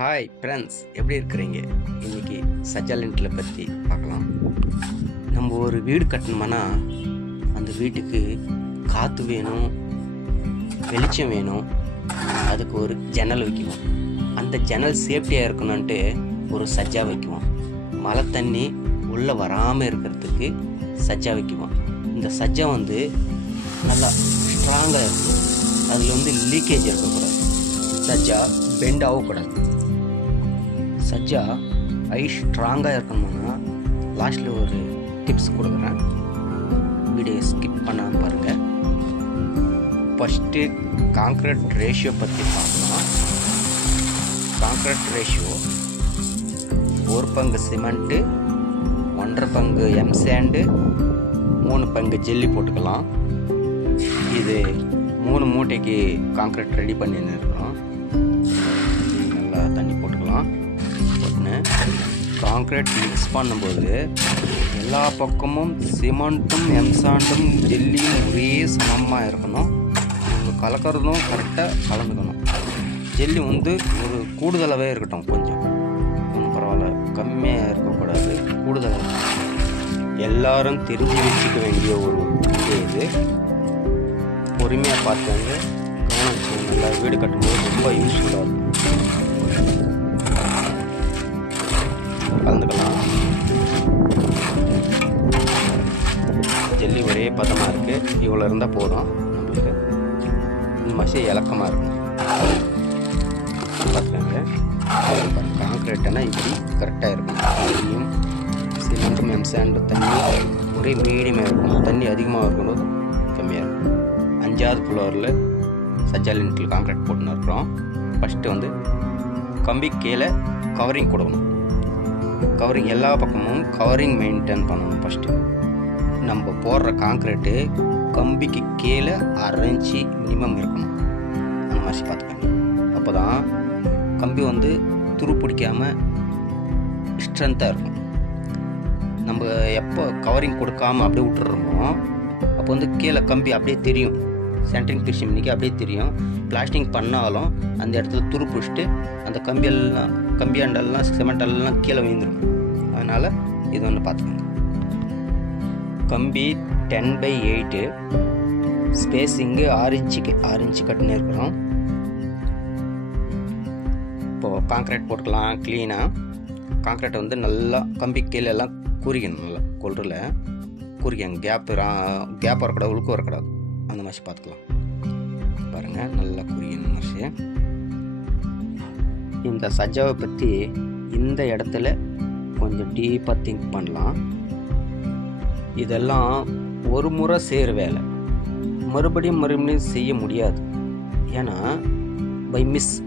Hi friends எப்படி இருக்கிறீங்க? இன்னைக்கு சஜாலண்டில் பற்றி பார்க்கலாம். நம்ம ஒரு வீடு கட்டணுமானா அந்த வீட்டுக்கு காற்று வேணும் வெளிச்சம் வேணும். அதுக்கு ஒரு ஜன்னல் வைக்குவோம் அந்த ஜன்னல் சேஃப்டியாக இருக்கணும்ன்ட்டு ஒரு சஜ்ஜா வைக்குவோம். மழை தண்ணி உள்ளே வராமல் இருக்கிறதுக்கு சஜ்ஜா வைக்குவோம். இந்த சஜ்ஜா வந்து நல்லா ஸ்ட்ராங்காக இருக்கும். அதில் வந்து லீக்கேஜ் இருக்கக்கூடாது. சஜ்ஜா பெண்ட் ஆகக்கூடாது. சஜ்ஜா ஐ ஸ்ட்ராங்காக இருக்கணும்னா லாஸ்ட்டில் ஒரு டிப்ஸ் கொடுக்குறேன். வீடியோ ஸ்கிப் பண்ணாமல் பாருங்கள் ஃபஸ்ட்டு காங்க்ரீட் ரேஷியோ பற்றி பார்க்கலாம். காங்க்ரீட் ரேஷியோ ஒரு பங்கு சிமெண்ட்டு ஒன்றரை பங்கு எம் சேண்டு மூணு பங்கு ஜெல்லி போட்டுக்கலாம். இது மூணு மூட்டைக்கு காங்க்ரீட் ரெடி பண்ணின்னு இருக்கிறோம் காங்க்ரீட் மிக்ஸ் பண்ணும்போது எல்லா பக்கமும் சிமெண்ட்டும் எம்சாண்டும் ஜெல்லியும் ஒரே சமமாக இருக்கணும். அவங்க கலக்கிறதும் கரெக்டாக கலந்துக்கணும். ஜெல்லி வந்து ஒரு கூடுதலாகவே இருக்கட்டும் கொஞ்சம். ஒன்றும் பரவாயில்ல. கம்மியாக இருக்கக்கூடாது. கூடுதலாக எல்லாரும் தெரிஞ்சு வச்சுக்க வேண்டிய ஒரு இது இது. பொறுமையாக பார்த்தாங்க கவனம் நல்லா வீடு கட்டும்போது ரொம்ப யூஸ்ஃபுல்லாக இருக்கும். கலந்துக்கலாம். ஜெல்லி ஒரே பதமாக இருக்குது இவ்வளோ இருந்தால் போதும் நம்மளுக்கு. இந்த மசி இலக்கமாக இருக்கும் பார்த்துக்கோங்க காங்க்ரீட்னா இப்படி கரெக்டாக இருக்கும். தண்ணியும் சிமெண்ட்டும் எம்சாண்டு தண்ணி ஒரே மீடியமாக இருக்கும். தண்ணி அதிகமாக இருக்கும்போது கம்மியாக இருக்கும். அஞ்சாவது ஃப்ளோரில் சஜாலின்ட்டில் காங்கிரீட் போட்டுன்னு இருக்கிறோம். ஃபஸ்ட்டு வந்து கம்பி கீழே கவரிங் கொடுக்கணும் கவரிங் எல்லா பக்கமும் கவரிங் மெயின்டைன் பண்ணணும் ஃபஸ்ட்டு நம்ம போடுற காங்க்ரீட்டு கம்பிக்கு கீழே அரை இன்ச்சு மினிமம் இருக்கணும். அந்த மாதிரி பார்த்துக்கணும் அப்போ தான் கம்பி வந்து துரு பிடிக்காமல் ஸ்ட்ரென்த்தாக இருக்கும். நம்ம எப்போ கவரிங் கொடுக்காம அப்படியே விட்டுறோமோ அப்போ வந்து கீழே கம்பி அப்படியே தெரியும். சென்ட்ரிங் பிரிச்சு மினிக்கு அப்படியே தெரியும். பிளாஸ்டிங் பண்ணாலும் அந்த இடத்துல துரு பிடிச்சிட்டு அந்த கம்பியெல்லாம் கம்பி அண்டெல்லாம் சிமெண்ட் எல்லாம் கீழே விழுந்துடும் அதனால் இது ஒன்று பார்த்துக்கோங்க. கம்பி டென் பை எயிட்டு ஸ்பேஸிங்கு ஆறு இன்ச்சுக்கு ஆறு இன்ச்சு கட்டுன்னு இருக்கிறோம். இப்போது காங்க்ரீட் போட்டுக்கலாம் க்ளீனாக காங்க்ரீட்டை வந்து நல்லா கம்பி கீழே எல்லாம் கூறிக்கணும் நல்லா கொல்றில் கூறிக்கங்க கேப் கேப் வரக்கூடாது உழுக்கு வரக்கூடாது. அந்த மாதிரி பார்த்துக்கலாம். பாருங்கள் நல்லா குறிக்கணும் மாதிரி. இந்த சஜாவை பற்றி இந்த இடத்துல கொஞ்சம் டீப்பாக திங்க் பண்ணலாம். இதெல்லாம் ஒரு முறை செய்கிற வேலை. மறுபடியும் மறுபடியும் செய்ய முடியாது. ஏன்னா பை மிஸ்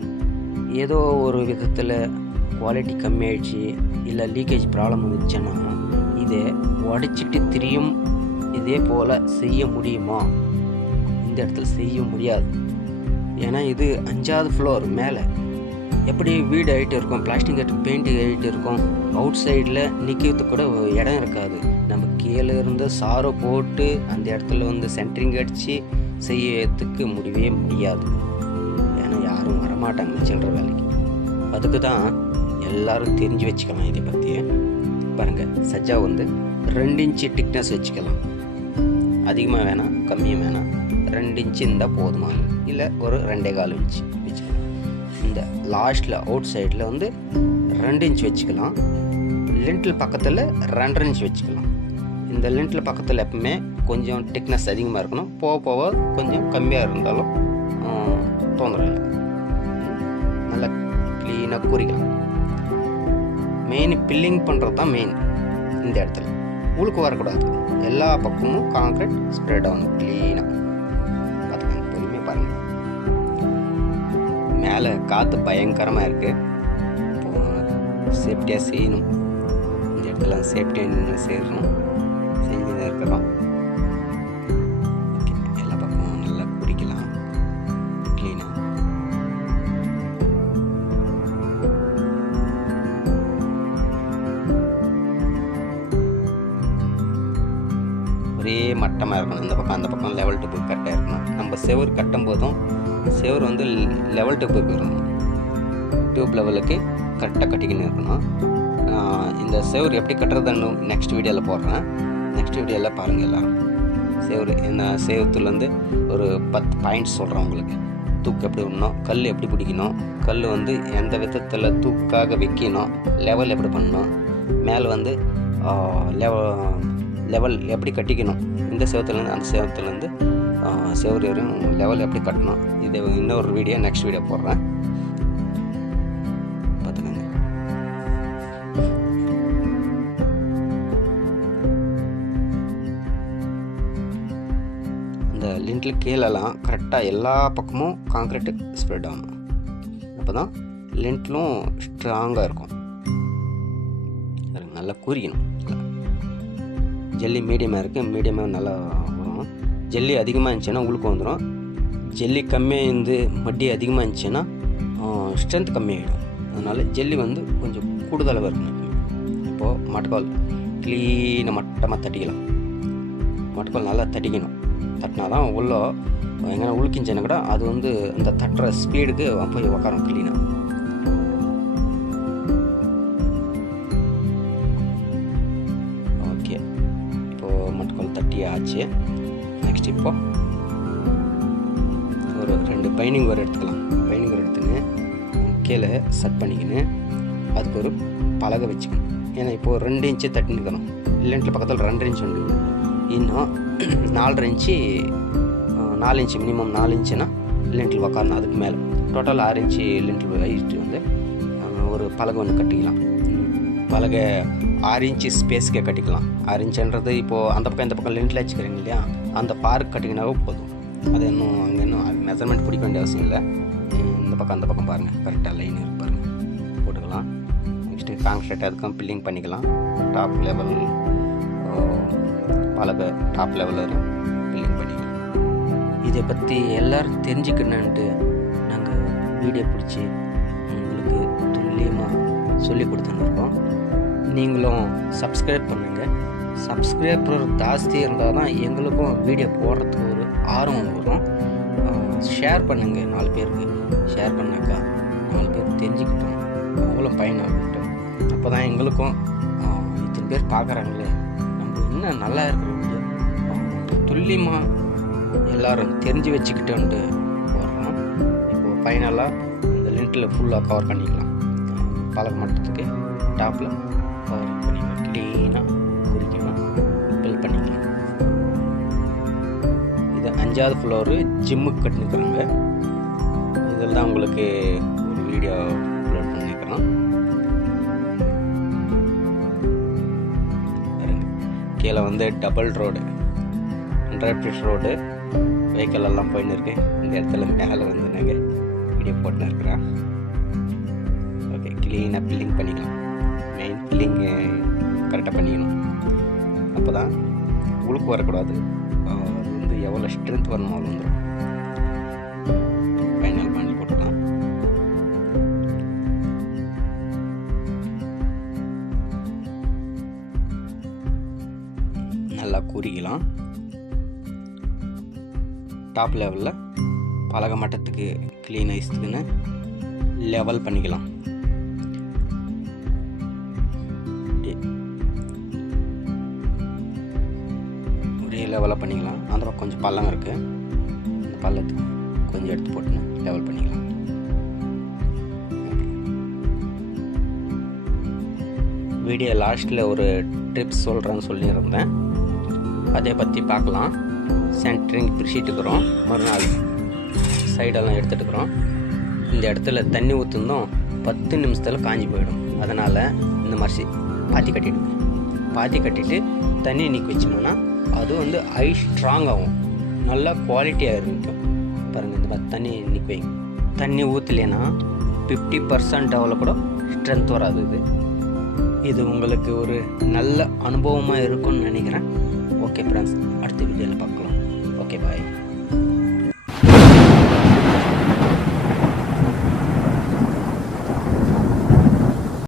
ஏதோ ஒரு விதத்தில் குவாலிட்டி கம்மியாயிடுச்சு இல்லை லீக்கேஜ் ப்ராப்ளம் வந்துச்சுன்னா இதை உடைச்சிட்டு திரியும் இதே போல் செய்ய முடியுமா? இந்த இடத்துல செய்ய முடியாது. ஏன்னா இது அஞ்சாவது ஃப்ளோர் மேலே. எப்படி வீடு ஆகிட்டு இருக்கும் பிளாஸ்டிக் கட்டு பெயிண்ட் ஆகிட்டு இருக்கும் அவுட் சைடில் நிற்கிறதுக்கு கூட இடம் இருக்காது. நம்ம கீழே இருந்து சாரோ போட்டு அந்த இடத்துல வந்து சென்ட்ரிங் அடித்து செய்யறதுக்கு முடியவே முடியாது. ஏன்னா யாரும் வரமாட்டாங்க சில்லற வேலைக்கு. அதுக்கு தான் எல்லாரும் தெரிஞ்சு வச்சுக்கலாம் இதை பற்றி பாருங்கள் சஜ்ஜா வந்து ரெண்டு இன்ச்சு திக்னஸ் வச்சுக்கலாம். அதிகமாக வேணாம் கம்மியாக வேணாம். ரெண்டு இன்ச்சு இருந்தால் போதுமானது இல்லை ஒரு ரெண்டே கால் இன்ச்சு இந்த லாஸ்ட்டில் அவுட் சைடில் வந்து ரெண்டு இன்ச் வச்சுக்கலாம். லிண்டில் பக்கத்தில் ரெண்டரை இன்ச் வச்சுக்கலாம். இந்த லிண்டில் பக்கத்தில் எப்பவுமே கொஞ்சம் திக்னஸ் அதிகமாக இருக்கணும். போக போக கொஞ்சம் கம்மியாக இருந்தாலும் தொந்தரவு இல்லை நல்லா க்ளீனாக குறிக்கலாம். மெயின் பில்லிங் பண்ணுறது தான் மெயின் இந்த இடத்துல. உழுக்கு வரக்கூடாது. எல்லா பக்கமும் காங்க்ரீட் ஸ்ப்ரெட் ஆகணும் க்ளீனாக மேலே காற்று பயங்கரமாக இருக்குது சேஃப்டியாக செய்யணும். இந்த இடத்துல சேஃப்டியாக செய்யணும் செஞ்சு தான் இருக்கிறோம் ஒரே மட்டமாக இருக்கணும். இந்த பக்கம் அந்த பக்கம் லெவல் டு போய் கரெக்டாக இருக்கணும். நம்ம செவர் கட்டும் போதும் செவர் வந்து லெவல் டு போய் இருக்கணும். டியூப் லெவலுக்கு கரெக்டாக கட்டிக்கின்னு இருக்கணும். இந்த செவுரு எப்படி கட்டுறதுன்னு நெக்ஸ்ட் வீடியோவில் போடுறேன். நெக்ஸ்ட் வீடியோவில் பாருங்கள் எல்லாரும். செவுரு என்ன சேவத்துலேருந்து ஒரு பத்து பாயிண்ட்ஸ் சொல்கிறேன் உங்களுக்கு. தூக்கு எப்படி விடணும் கல் எப்படி பிடிக்கணும் கல் வந்து எந்த விதத்தில் தூக்காக வைக்கணும் லெவல் எப்படி பண்ணணும் மேலே வந்து லெவல் லெவல் எப்படி கட்டிக்கணும்? இந்த செவத்துலேருந்து அந்த செவத்துலேருந்து செவரு வரையும் லெவல் எப்படி கட்டணும்? இது இன்னொரு வீடியோ நெக்ஸ்ட் வீடியோ போடுறேன். பார்த்துக்கோங்க. இந்த லிண்டில் கீழெல்லாம் கரெக்டாக எல்லா பக்கமும் காங்கிரீட் ஸ்ப்ரெட் ஆகணும். அப்போ தான் லிண்ட்லும் ஸ்ட்ராங்காக இருக்கும். நல்லா கூறிக்கணும் ஜல்லி மீடியமாக இருக்குது மீடியமாக நல்லா வரும். ஜல்லி அதிகமாக இருந்துச்சுன்னா உழுக்கு வந்துடும் ஜல்லி கம்மியாக இருந்து மட்டி அதிகமாக இருந்துச்சுன்னா ஸ்ட்ரென்த் கம்மியாகிடும் அதனால் ஜல்லி வந்து கொஞ்சம் கூடுதலாக இருக்கணும் இப்போது மட்டக்கால் க்ளீனாக மட்டமாக தட்டிக்கலாம். மட்டக்கால் நல்லா தட்டிக்கணும். தட்டினா தான் உள்ள எங்கன்னா உழுக்கிஞ்சுன்னா கூட அது வந்து அந்த தட்டுற ஸ்பீடுக்கு போய் உக்காரும் க்ளீனாக தட்டி நெக்ஸ்ட் இப்போ ஒரு ரெண்டு பைனிங் ஒரு எடுத்துக்கலாம். பைனிங் ஒரு எடுத்துன்னு கீழே சட் பண்ணிக்கின்னு அதுக்கு ஒரு பலகை வச்சுக்கணும். ஏன்னா இப்போது ரெண்டு இன்ச்சு தட்டினுக்கணும் இல்லைன்ட்டு பக்கத்தில் ரெண்டு இன்ச் ஒன்று இன்னும் நாலரை இன்ச்சு நாலு இன்ச்சு மினிமம் நாலு இன்ச்சுனா லிண்டில் உக்காரணும் அதுக்கு மேலே. டோட்டல் ஆறு இன்ச்சு லிண்டில் ஹைட்டு வந்து ஒரு பலகை ஒன்று கட்டிக்கலாம். பலகை ஆறு இன்ச்சு ஸ்பேஸ்க்கே கட்டிக்கலாம். ஆறு இன்ச்சுன்றது இப்போது அந்த பக்கம் இந்த பக்கம் லிண்டில் வச்சுக்கிறீங்க இல்லையா? அந்த பார்க் கட்டிங்கனாவே போதும். அது இன்னும் அங்கே இன்னும் மெஷர்மெண்ட் பிடிக்க வேண்டிய அவசியம் இல்லை. இந்த பக்கம் அந்த பக்கம் பாருங்கள் கரெக்டாக லைன் பாருங்கள் போட்டுக்கலாம். நெக்ஸ்ட்டு காங்க்ரீட் அதுக்கும் பில்லிங் பண்ணிக்கலாம். டாப் லெவல் பலகை டாப் லெவலில் பில்லிங் பண்ணிக்கலாம். இதை பற்றி எல்லோரும் தெரிஞ்சுக்கணுன்ட்டு நாங்கள் வீடியோ பிடிச்சி உங்களுக்கு துல்லியமாக சொல்லி இருக்கோம். நீங்களும் சப்ஸ்கிரைப் பண்ணுங்கள் சப்ஸ்கிரைபர் ஜாஸ்தி இருந்தால் தான் எங்களுக்கும் வீடியோ போடுறதுக்கு ஒரு ஆர்வம் வரும். ஷேர் பண்ணுங்கள் நாலு பேருக்கு. ஷேர் பண்ணாக்கா நாலு பேர் தெரிஞ்சுக்கிட்டோம். அவங்களும் பயனாகட்டும் அப்போ தான் எங்களுக்கும் இத்தனை பேர் பார்க்குறாங்களே நம்ம இன்னும் நல்லா இருக்கிற வீடியோ துல்லியமாக எல்லாரும் தெரிஞ்சு வச்சுக்கிட்டோன்ட்டு போடுறோம் இப்போது ஃபைனலாக இந்த லிண்டில் ஃபுல்லாக கவர் பண்ணிக்கலாம். பழக மட்டத்துக்கு டாப்பில் கவர் பண்ணிக்கலாம் க்ளீனாக குறிக்கணும் ஃபில் பண்ணிக்கலாம். இது அஞ்சாவது ஃப்ளோரு ஜிம்முக்கு கட்டினுக்குறாங்க இதில் தான் உங்களுக்கு ஒரு வீடியோ அப்லோட் பண்ணிக்கிறோம் கீழே வந்து double road hundred feet road vehicle எல்லாம் போயின்னு இருக்கு. இந்த இடத்துல மேலே வந்து நாங்கள் வீடியோ போட்டுன்னு இருக்கிறோம். ஓகே க்ளீனாக பில்லிங் பண்ணிக்கலாம். மெயின் கரெக்டாக பண்ணிக்கணும். அப்போ தான் உழுக்கு வரக்கூடாது. அது வந்து எவ்வளோ ஸ்ட்ரென்த் வரணும் அது வந்துடும் ஃபைனல் பேனல் போட்டுக்கலாம் நல்லா கூறிக்கலாம். டாப் லெவலில் பலக மட்டத்துக்கு க்ளீன் ஐஸ்துக்குன்னு லெவல் பண்ணிக்கலாம். அப்படியே லெவலாக பண்ணிக்கலாம். அந்த பக்கம் கொஞ்சம் பள்ளம் இருக்குது அந்த பள்ளத்துக்கு கொஞ்சம் எடுத்து போட்டுன்னு லெவல் பண்ணிக்கலாம். வீடியோ லாஸ்ட்டில் ஒரு ட்ரிப்ஸ் சொல்கிறேன்னு சொல்லியிருந்தேன். அதை பற்றி பார்க்கலாம். சென்ட்ரிங் பிரிச்சிட்டுக்கிறோம் மறுநாள் சைடெல்லாம் எடுத்துட்டுக்கிறோம் இந்த இடத்துல தண்ணி ஊற்றுந்தோம் பத்து நிமிஷத்தில் காஞ்சி போயிடும். அதனால் இந்த மாதிரி பாத்தி கட்டிடுங்க. பாத்தி கட்டிட்டு தண்ணி நிற்க வச்சோம்னா அது வந்து ஐ ஸ்ட்ராங் ஆகும். நல்லா குவாலிட்டியாக இருக்கும். பாருங்கள் இந்த மாதிரி தண்ணி நிற்க வைங்க தண்ணி ஊற்றலைன்னா ஃபிஃப்டி பர்சன்ட் அவ்வளோ கூட ஸ்ட்ரென்த் வராது இது. இது உங்களுக்கு ஒரு நல்ல அனுபவமாக இருக்கும்னு நினைக்கிறேன். ஓகே ஃப்ரெண்ட்ஸ் அடுத்த வீடியோவில் பார்க்கலாம். Okay bye